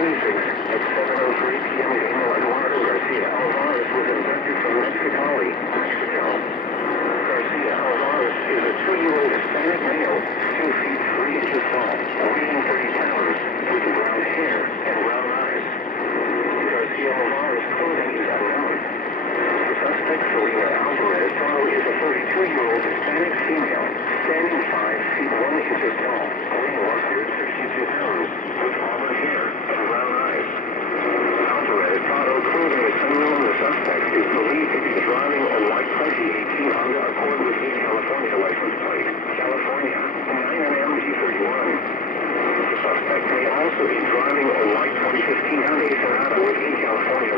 At 7:03 p.m., Daniel Eduardo Garcia Alvarez was abducted from Mexicali, Mexico. Garcia Alvarez is a 2-year-old Hispanic male, 2 feet 3 inches tall, weighing 30 pounds, with brown hair and brown eyes. Garcia Alvarez's clothing is unknown. The suspect, Selena Alvarez Toro, is a 32-year-old Hispanic female, standing 5 feet 1 inches tall, weighing 162 pounds, with auburn hair and brown eyes. Alvarez Toro clothing is unknown. The suspect is believed to be driving a white 2018 Honda Accord with a California license plate, California 9NMG31. The suspect may also be driving a white 2015 Hyundai Sonata with a California